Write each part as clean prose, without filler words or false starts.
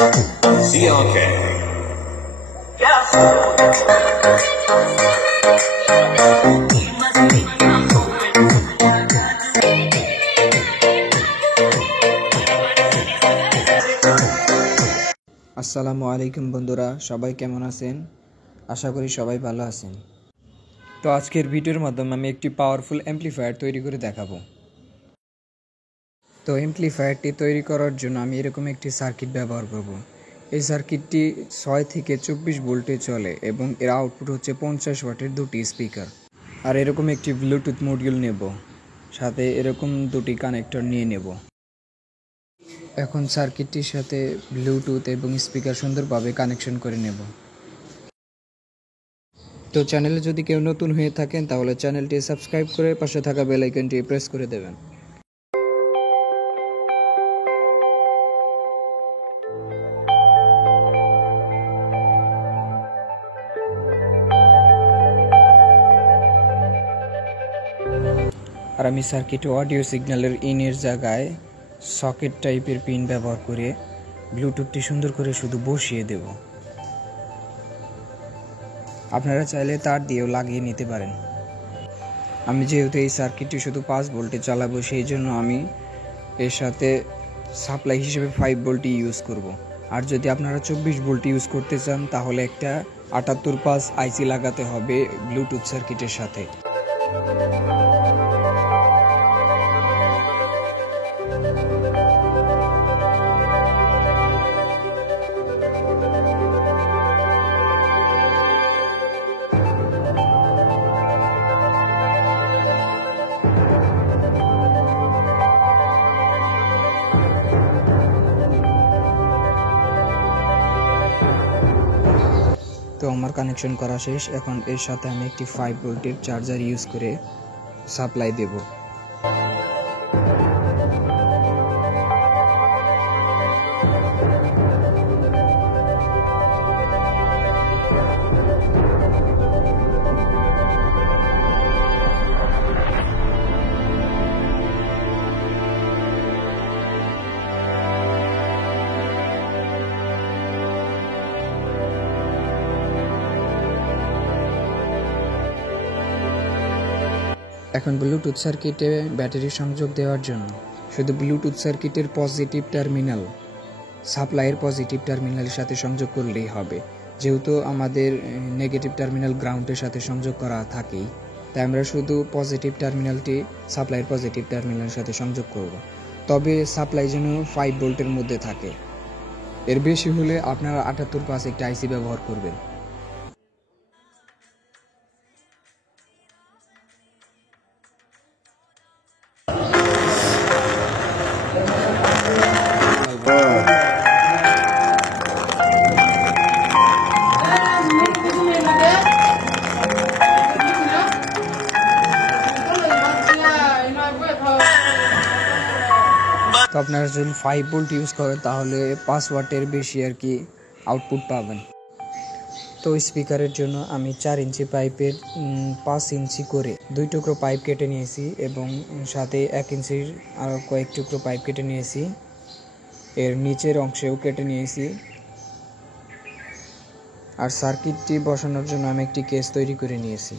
CRK. আসসালামু আলাইকুম বন্ধুরা, সবাই কেমন আছেন? আশা করি সবাই ভালো আছেন। তো আজকের ভিডিওর মাধ্যমে আমি একটি পাওয়ারফুল অ্যাম্পলিফায়ার তৈরি করে দেখাবো। তো অ্যাম্পলিফায়ারটি তৈরি করার জন্য আমি এরকম একটি সার্কিট ব্যবহার করব। এই সার্কিটটি 6 থেকে 24 ভোল্টে চলে এবং এর আউটপুট হচ্ছে 50 ওয়াটের দুটি স্পিকার। আর এরকম একটি ব্লুটুথ মডিউল নেব, সাথে এরকম দুটি কানেক্টর নিয়ে নেব। এখন সার্কিটটির সাথে ব্লুটুথ এবং স্পিকার সুন্দরভাবে কানেকশন করে নেব। তো চ্যানেলে যদি কেউ নতুন হয়ে থাকেন তাহলে চ্যানেলটি সাবস্ক্রাইব করে পাশে থাকা বেল আইকনটি প্রেস করে দেবেন। আর আমি সার্কিটে অডিও সিগন্যালের ইনের জায়গায় সকেট টাইপের পিন ব্যবহার করে ব্লুটুথটি সুন্দর করে শুধু বসিয়ে দেব। আপনারা চাইলে তার দিয়েও লাগিয়ে নিতে পারেন। আমি যেহেতু এই সার্কিটটি শুধু 5 ভোল্টে চালাবো, সেই জন্য আমি এর সাথে সাপ্লাই হিসেবে 5 ভোল্টই ইউজ করব। আর যদি আপনারা 24 ভোল্ট ইউজ করতে চান তাহলে একটা 78 আইসি লাগাতে হবে ব্লুটুথ সার্কিটের সাথে। তো আমার কানেকশন করা শেষ। এখন এর সাথে আমি একটি 5 ভোল্টের চার্জার ইউজ করে সাপ্লাই দেব। এখন ব্লুটুথ সার্কিটে ব্যাটারি সংযোগ দেওয়ার জন্য শুধু ব্লুটুথ সার্কিটের পজিটিভ টার্মিনাল সাপ্লাইয়ের পজিটিভ টার্মিনালের সাথে সংযোগ করলেই হবে। যেহেতু আমাদের নেগেটিভ টার্মিনাল গ্রাউন্ডের সাথে সংযোগ করা থাকেই, তাই আমরা শুধু পজিটিভ টার্মিনালটি সাপ্লাইয়ের পজিটিভ টার্মিনালের সাথে সংযোগ করব। তবে সাপ্লাই যেন 5 ভোল্টের মধ্যে থাকে। এর বেশি হলে আপনারা 78 একটা আইসি ব্যবহার করবেন। তো আপনারা যদি 5 ভোল্ট ইউজ করেন তাহলে 5 ওয়াটের বেশি আর কি আউটপুট পাবেন। তো স্পিকারের জন্য আমি 4 ইঞ্চি পাইপের 5 ইঞ্চি করে 2 টুকরো পাইপ কেটে নিয়েছি এবং সাথে 1 ইঞ্চির আরও কয়েক টুকরো পাইপ কেটে নিয়েছি। এর নিচের অংশেও কেটে নিয়েছি। আর সার্কিটটি বসানোর জন্য আমি একটি কেস তৈরি করে নিয়েছি।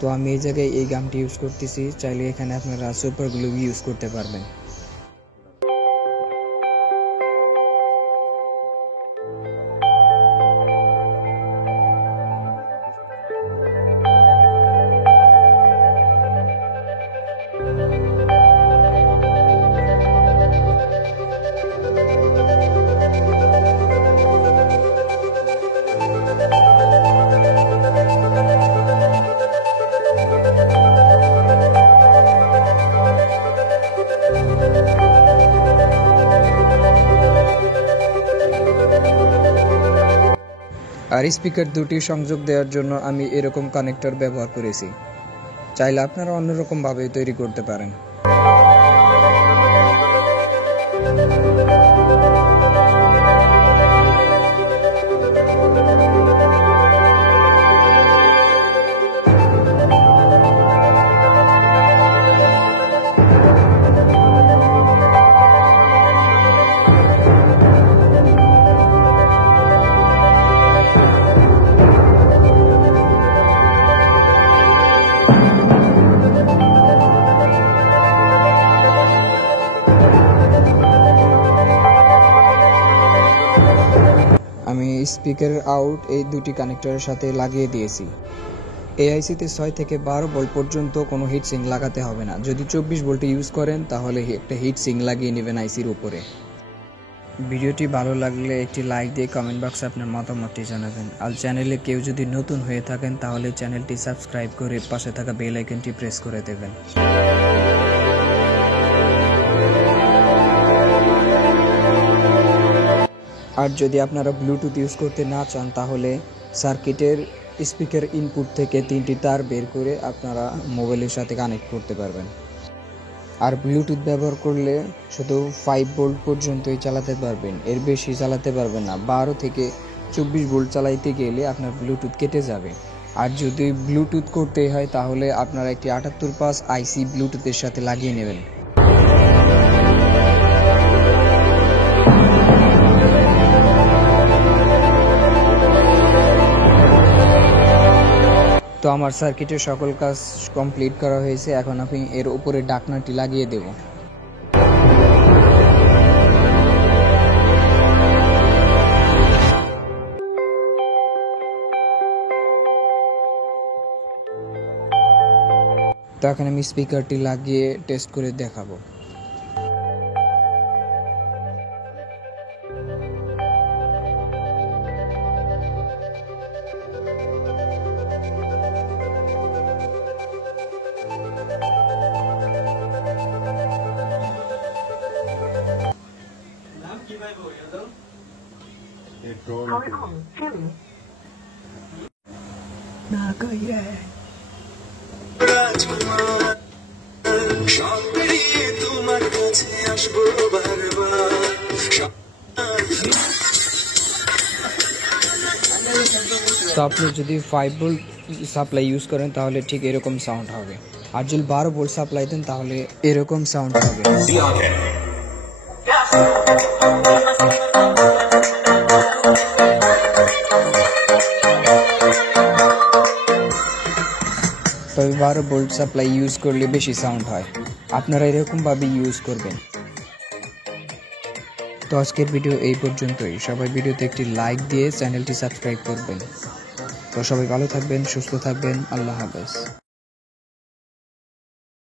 তো আমি এই জায়গায় এই গামটি ইউজ করতেছি, চাইলে এখানে আপনারা সুপার গ্লু ইউজ করতে পারবেন। আর স্পিকার দুটি সংযোগ দেওয়ার জন্য আমি এরকম কানেক্টর ব্যবহার করেছি, চাইলে আপনারা অন্যরকমভাবে তৈরি করতে পারেন। আমি স্পিকার আউট এই দুটি কানেক্টরের সাথে লাগিয়ে দিয়েছি। এই আইসিতে 6 থেকে 12 ভোল্ট পর্যন্ত কোনো হিট সিঙ্ক লাগাতে হবে না। যদি 24 ভোল্ট ইউজ করেন তাহলে একটা হিট সিঙ্ক লাগিয়ে নেবেন আইসির উপরে। ভিডিওটি ভালো লাগলে একটি লাইক দিয়ে কমেন্ট বক্সে আপনার মতামতটি জানাবেন। আর চ্যানেলে কেউ যদি নতুন হয়ে থাকেন তাহলে চ্যানেলটি সাবস্ক্রাইব করে পাশে থাকা বেল আইকনটি প্রেস করে দেবেন। আর যদি আপনারা ব্লুটুথ ইউজ করতে না চান তাহলে সার্কিটের স্পিকার ইনপুট থেকে 3টি তার বের করে আপনারা মোবাইলের সাথে কানেক্ট করতে পারবেন। আর ব্লুটুথ ব্যবহার করলে শুধু 5 ভোল্ট পর্যন্তই চালাতে পারবেন, এর বেশি চালাতে পারবেন না। 12 থেকে 24 ভোল্ট চালাইতে গেলে আপনার ব্লুটুথ কেটে যাবে। আর যদি ব্লুটুথ করতে হয় তাহলে আপনারা একটি 78 আইসি ব্লুটুথের সাথে লাগিয়ে নেবেন। তো আমার সার্কিটের সকল কাজ কমপ্লিট করা হয়েছে, এখন আমি এর উপরে ঢাকনাটি লাগিয়ে দেব। তো এখন আমি স্পিকারটি লাগিয়ে টেস্ট করে দেখাবো। তো আপনি যদি 5 ভোল্ট সাপ্লাই ইউজ করেন তাহলে ঠিক এরকম সাউন্ড হবে, আর যদি 12 ভোল্ট সাপ্লাই দেন তাহলে এরকম সাউন্ড হবে। তবে 12 ভোল্ট সাপ্লাই ইউজ করলে বেশি সাউন্ড হয়, আপনারা এরকমভাবে ইউজ করবেন। তো আজকের ভিডিও এই পর্যন্তই। সবাই ভিডিওতে একটি লাইক দিয়ে চ্যানেলটি সাবস্ক্রাইব করবেন। তো সবাই ভালো থাকবেন, সুস্থ থাকবেন। আল্লাহ হাফেজ।